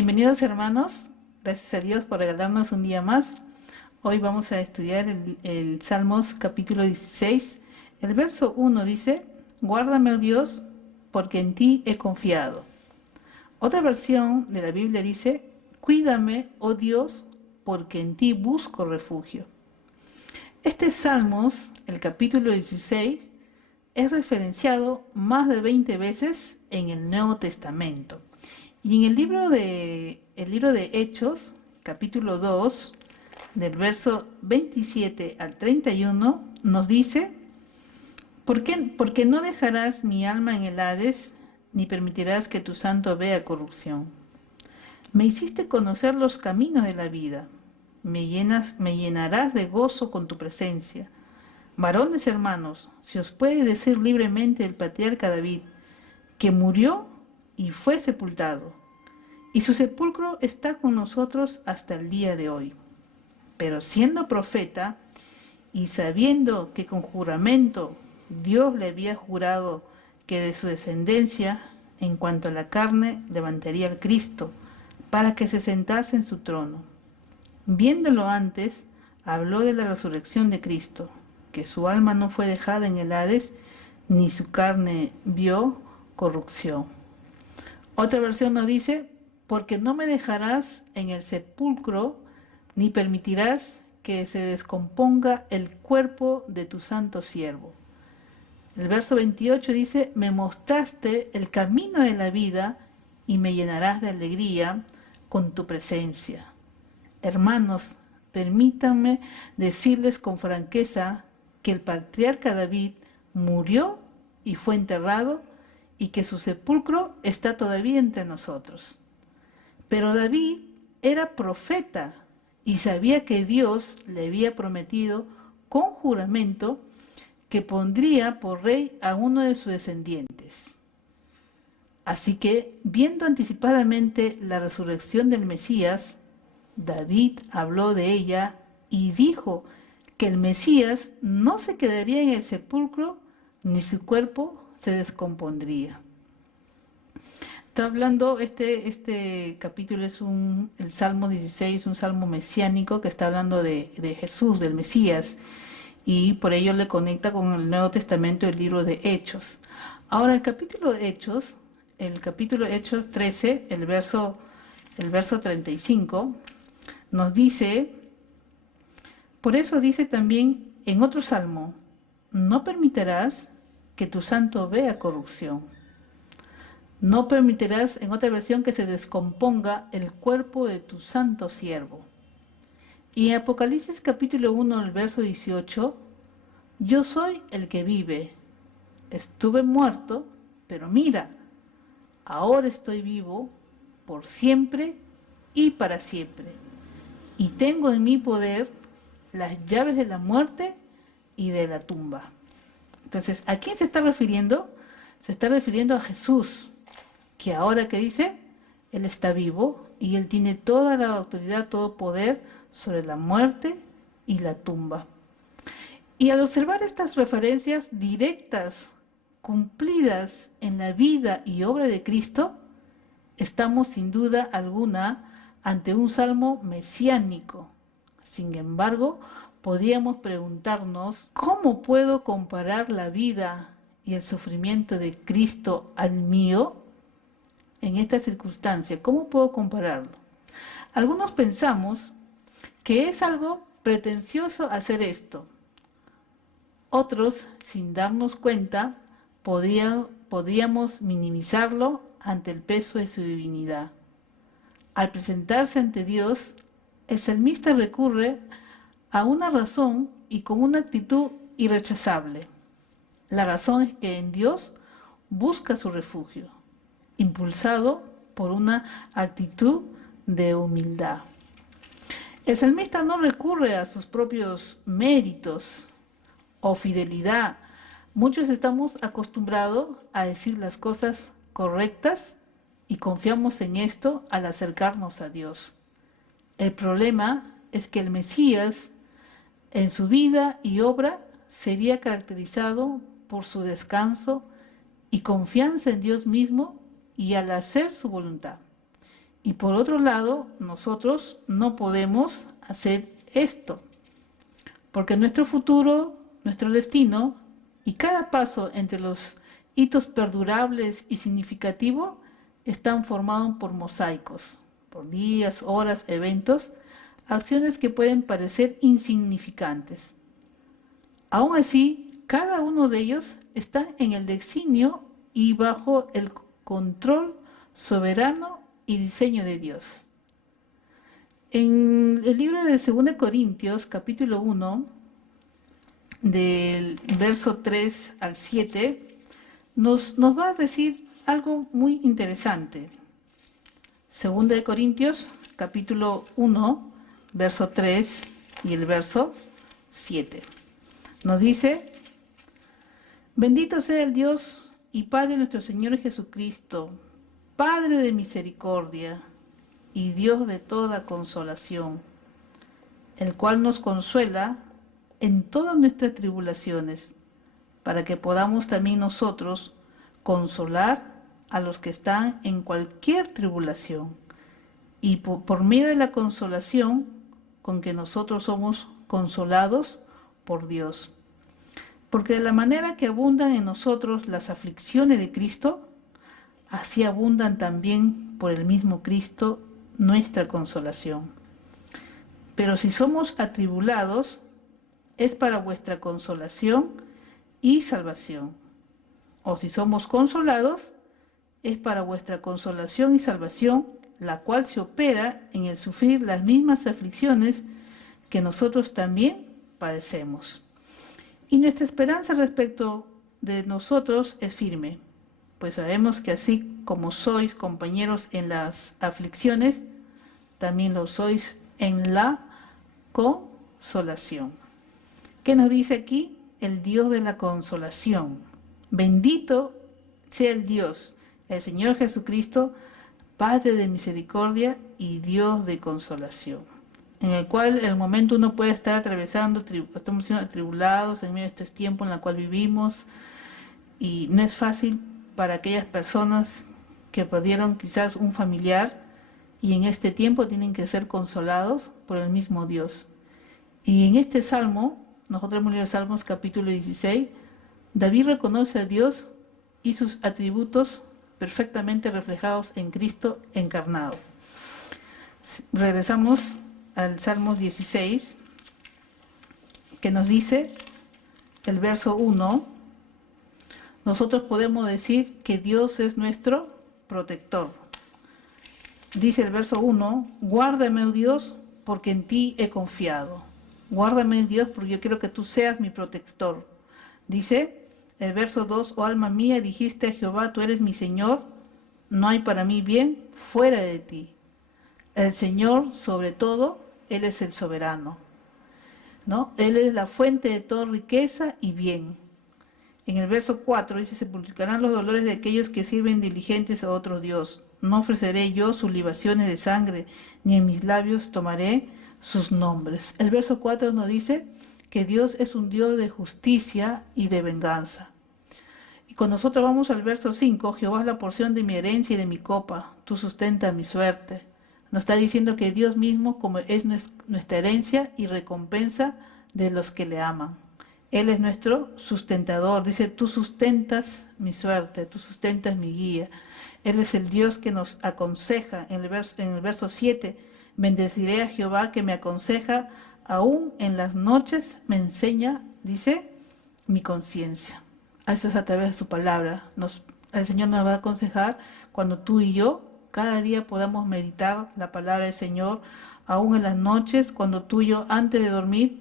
Bienvenidos hermanos, gracias a Dios por regalarnos un día más. Hoy vamos a estudiar el Salmos capítulo 16. El verso 1 dice: Guárdame, oh Dios, porque en ti he confiado. Otra versión de la Biblia dice: Cuídame, oh Dios, porque en ti busco refugio. Este Salmos, el capítulo 16, es referenciado más de 20 veces en el Nuevo Testamento. Y en el libro de Hechos, capítulo 2, del verso 27 al 31, nos dice: Porque no dejarás mi alma en el Hades, ni permitirás que tu santo vea corrupción. Me hiciste conocer los caminos de la vida, me llenarás de gozo con tu presencia. Varones hermanos, si os puede decir libremente el patriarca David, que murió y fue sepultado, y su sepulcro está con nosotros hasta el día de hoy. Pero siendo profeta, y sabiendo que con juramento Dios le había jurado que de su descendencia, en cuanto a la carne, levantaría al Cristo, para que se sentase en su trono. Viéndolo antes, habló de la resurrección de Cristo, que su alma no fue dejada en el Hades, ni su carne vio corrupción. Otra versión nos dice: porque no me dejarás en el sepulcro, ni permitirás que se descomponga el cuerpo de tu santo siervo. El verso 28 dice: me mostraste el camino de la vida y me llenarás de alegría con tu presencia. Hermanos, permítanme decirles con franqueza que el patriarca David murió y fue enterrado, y que su sepulcro está todavía entre nosotros. Pero David era profeta y sabía que Dios le había prometido con juramento que pondría por rey a uno de sus descendientes. Así que, viendo anticipadamente la resurrección del Mesías, David habló de ella y dijo que el Mesías no se quedaría en el sepulcro, ni su cuerpo se descompondría. Está hablando, este capítulo es el Salmo 16, un salmo mesiánico que está hablando de Jesús, del Mesías, y por ello le conecta con el Nuevo Testamento, el libro de Hechos. Ahora, el capítulo de Hechos 13, el verso 35, nos dice: por eso dice también en otro salmo: no permitirás que tu santo vea corrupción. No permitirás, en otra versión, que se descomponga el cuerpo de tu santo siervo. Y en Apocalipsis capítulo 1, el verso 18, yo soy el que vive. Estuve muerto, pero mira, ahora estoy vivo por siempre y para siempre. Y tengo en mi poder las llaves de la muerte y de la tumba. Entonces, ¿a quién se está refiriendo? Se está refiriendo a Jesús, que ahora que dice, Él está vivo y Él tiene toda la autoridad, todo poder sobre la muerte y la tumba. Y al observar estas referencias directas, cumplidas en la vida y obra de Cristo, estamos sin duda alguna ante un salmo mesiánico. Sin embargo, podríamos preguntarnos: ¿cómo puedo comparar la vida y el sufrimiento de Cristo al mío? En esta circunstancia, ¿cómo puedo compararlo? Algunos pensamos que es algo pretencioso hacer esto. Otros, sin darnos cuenta, podíamos minimizarlo ante el peso de su divinidad. Al presentarse ante Dios, el salmista recurre a una razón y con una actitud irrechazable. La razón es que en Dios busca su refugio, impulsado por una actitud de humildad. El salmista no recurre a sus propios méritos o fidelidad. Muchos estamos acostumbrados a decir las cosas correctas y confiamos en esto al acercarnos a Dios. El problema es que el Mesías, en su vida y obra, sería caracterizado por su descanso y confianza en Dios mismo y al hacer su voluntad. Y por otro lado, nosotros no podemos hacer esto, porque nuestro futuro, nuestro destino y cada paso entre los hitos perdurables y significativos están formados por mosaicos, por días, horas, eventos, acciones que pueden parecer insignificantes. Aún así, cada uno de ellos está en el designio y bajo el control soberano y diseño de Dios. En el libro de 2 Corintios, capítulo 1, del verso 3 al 7, nos va a decir algo muy interesante. 2 Corintios, capítulo 1, verso 3 y el verso 7. Nos dice: bendito sea el Dios y Padre de nuestro Señor Jesucristo, Padre de misericordia y Dios de toda consolación, el cual nos consuela en todas nuestras tribulaciones, para que podamos también nosotros consolar a los que están en cualquier tribulación, y por medio de la consolación con que nosotros somos consolados por Dios. Porque de la manera que abundan en nosotros las aflicciones de Cristo, así abundan también por el mismo Cristo nuestra consolación. Pero si somos atribulados, es para vuestra consolación y salvación. O si somos consolados, es para vuestra consolación y salvación, la cual se opera en el sufrir las mismas aflicciones que nosotros también padecemos. Y nuestra esperanza respecto de nosotros es firme, pues sabemos que así como sois compañeros en las aflicciones, también lo sois en la consolación. ¿Qué nos dice aquí? El Dios de la consolación. Bendito sea el Dios, el Señor Jesucristo, Padre de misericordia y Dios de consolación, en el cual el momento uno puede estar atravesando, estamos siendo atribulados en medio de este tiempo en el cual vivimos, y no es fácil para aquellas personas que perdieron quizás un familiar y en este tiempo tienen que ser consolados por el mismo Dios. Y en este salmo, nosotros hemos leído Salmos capítulo 16, David reconoce a Dios y sus atributos perfectamente reflejados en Cristo encarnado. Regresamos al Salmos 16, que nos dice, el verso 1, nosotros podemos decir que Dios es nuestro protector. Dice el verso 1, guárdame, oh Dios, porque en ti he confiado. Guárdame, Dios, porque yo quiero que tú seas mi protector. Dice el verso 2, oh alma mía, dijiste a Jehová, tú eres mi Señor, no hay para mí bien fuera de ti. El Señor, sobre todo, Él es el soberano, ¿no? Él es la fuente de toda riqueza y bien. En el verso 4 dice, se purificarán los dolores de aquellos que sirven diligentes a otro Dios. No ofreceré yo sus libaciones de sangre, ni en mis labios tomaré sus nombres. El verso 4 nos dice que Dios es un Dios de justicia y de venganza. Y cuando nosotros vamos al verso 5, Jehová es la porción de mi herencia y de mi copa, tú sustentas mi suerte. Nos está diciendo que Dios mismo como es nuestra herencia y recompensa de los que le aman. Él es nuestro sustentador. Dice, tú sustentas mi suerte, tú sustentas mi guía. Él es el Dios que nos aconseja. En el verso 7, bendeciré a Jehová que me aconseja, aún en las noches me enseña, dice, mi conciencia. Eso es a través de su palabra. El Señor nos va a aconsejar cuando tú y yo cada día podamos meditar la palabra del Señor, aún en las noches, cuando tú y yo antes de dormir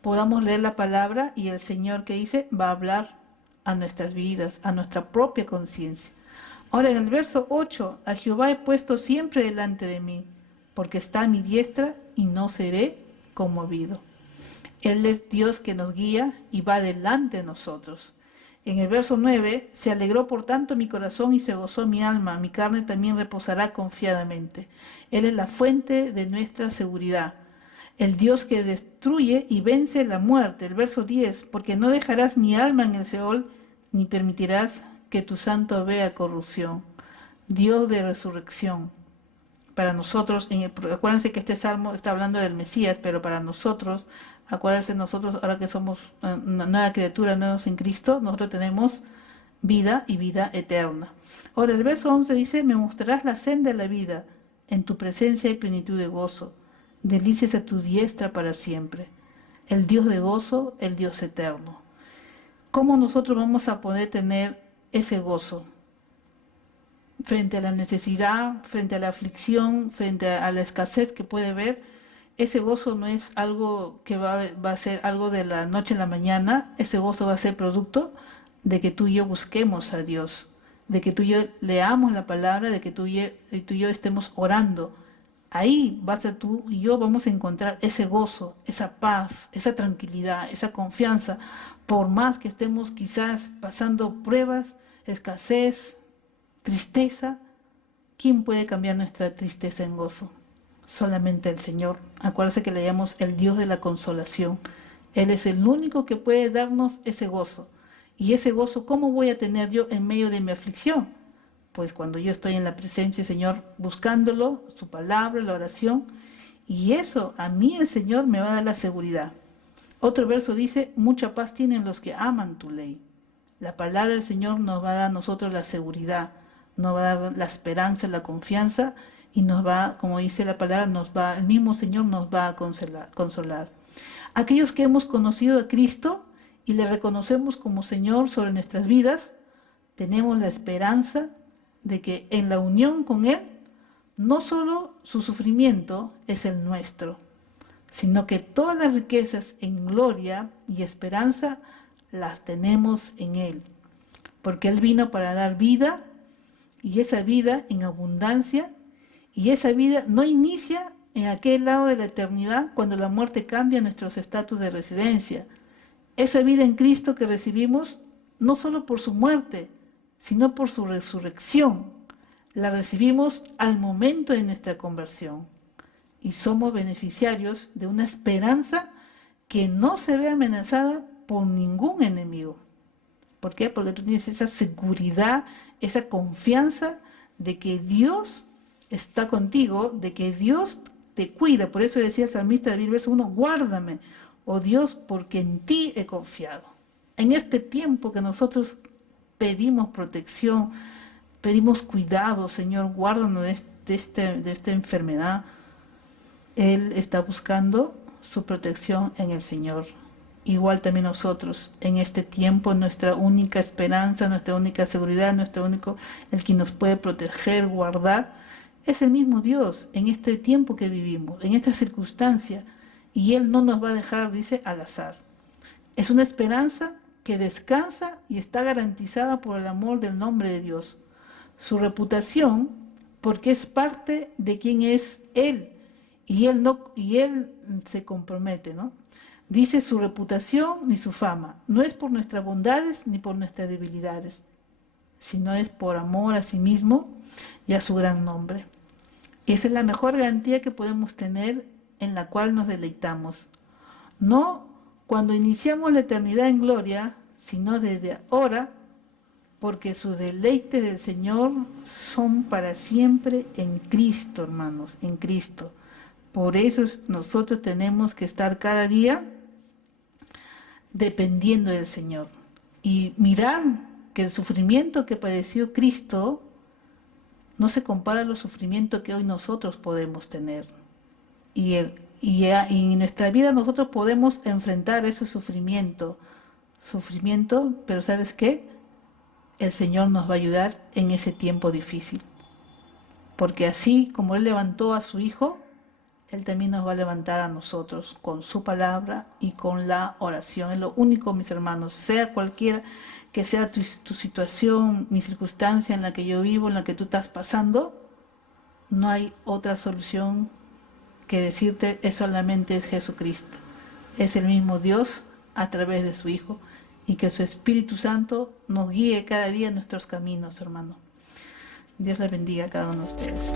podamos leer la palabra y el Señor que dice va a hablar a nuestras vidas, a nuestra propia conciencia. Ahora en el verso 8, a Jehová he puesto siempre delante de mí, porque está a mi diestra y no seré conmovido. Él es Dios que nos guía y va delante de nosotros. En el verso 9, se alegró por tanto mi corazón y se gozó mi alma, mi carne también reposará confiadamente. Él es la fuente de nuestra seguridad, el Dios que destruye y vence la muerte. El verso 10, porque no dejarás mi alma en el Seol, ni permitirás que tu santo vea corrupción. Dios de resurrección. para nosotros, acuérdense que este salmo está hablando del Mesías, pero para nosotros, acuérdense nosotros ahora que somos una nueva criatura, nuevos en Cristo, nosotros tenemos vida y vida eterna. Ahora el verso 11 dice, me mostrarás la senda de la vida, en tu presencia hay plenitud de gozo, delicias a tu diestra para siempre. El Dios de gozo, el Dios eterno. ¿Cómo nosotros vamos a poder tener ese gozo? Frente a la necesidad, frente a la aflicción, frente a la escasez que puede haber, ese gozo no es algo que va a ser algo de la noche a la mañana, ese gozo va a ser producto de que tú y yo busquemos a Dios, de que tú y yo leamos la palabra, de que tú y yo estemos orando. Ahí tú y yo vamos a encontrar ese gozo, esa paz, esa tranquilidad, esa confianza, por más que estemos quizás pasando pruebas, escasez, tristeza. ¿Quién puede cambiar nuestra tristeza en gozo? Solamente el Señor. Acuérdense que le llamamos el Dios de la consolación. Él es el único que puede darnos ese gozo. Y ese gozo, ¿cómo voy a tener yo en medio de mi aflicción? Pues cuando yo estoy en la presencia del Señor, buscándolo, su palabra, la oración, y eso a mí el Señor me va a dar la seguridad. Otro verso dice, mucha paz tienen los que aman tu ley. La palabra del Señor nos va a dar a nosotros la seguridad, nos va a dar la esperanza, la confianza, y nos va, como dice la palabra, el mismo Señor nos va a consolar. Aquellos que hemos conocido a Cristo y le reconocemos como Señor sobre nuestras vidas, tenemos la esperanza de que en la unión con Él, no solo su sufrimiento es el nuestro, sino que todas las riquezas en gloria y esperanza las tenemos en Él, porque Él vino para dar vida, y esa vida en abundancia, y esa vida no inicia en aquel lado de la eternidad cuando la muerte cambia nuestros estatus de residencia. Esa vida en Cristo que recibimos, no solo por su muerte, sino por su resurrección, la recibimos al momento de nuestra conversión. Y somos beneficiarios de una esperanza que no se ve amenazada por ningún enemigo. ¿Por qué? Porque tú tienes esa seguridad, esa confianza de que Dios está contigo, de que Dios te cuida. Por eso decía el salmista David, verso 1, guárdame, oh Dios, porque en ti he confiado. En este tiempo que nosotros pedimos protección, pedimos cuidado, Señor, guárdanos de esta enfermedad, Él está buscando su protección en el Señor. Igual también nosotros, en este tiempo, nuestra única esperanza, nuestra única seguridad, el que nos puede proteger, guardar, es el mismo Dios en este tiempo que vivimos, en esta circunstancia. Y Él no nos va a dejar, dice, al azar. Es una esperanza que descansa y está garantizada por el amor del nombre de Dios. Su reputación, porque es parte de quien es Él. Y Él se compromete, ¿no? Dice su reputación ni su fama. No es por nuestras bondades ni por nuestras debilidades, sino es por amor a sí mismo y a su gran nombre. Esa es la mejor garantía que podemos tener, en la cual nos deleitamos. No cuando iniciamos la eternidad en gloria, sino desde ahora, porque sus deleites del Señor son para siempre en Cristo, hermanos, en Cristo. Por eso nosotros tenemos que estar cada día dependiendo del Señor y mirar que el sufrimiento que padeció Cristo no se compara a los sufrimientos que hoy nosotros podemos tener. Y en nuestra vida nosotros podemos enfrentar ese sufrimiento, pero ¿sabes qué? El Señor nos va a ayudar en ese tiempo difícil. Porque así como Él levantó a su Hijo, Él también nos va a levantar a nosotros con su palabra y con la oración. Es lo único, mis hermanos, sea cualquiera que sea tu situación, mi circunstancia en la que yo vivo, en la que tú estás pasando, no hay otra solución que decirte, solamente es Jesucristo. Es el mismo Dios a través de su Hijo, y que su Espíritu Santo nos guíe cada día en nuestros caminos, hermano. Dios les bendiga a cada uno de ustedes.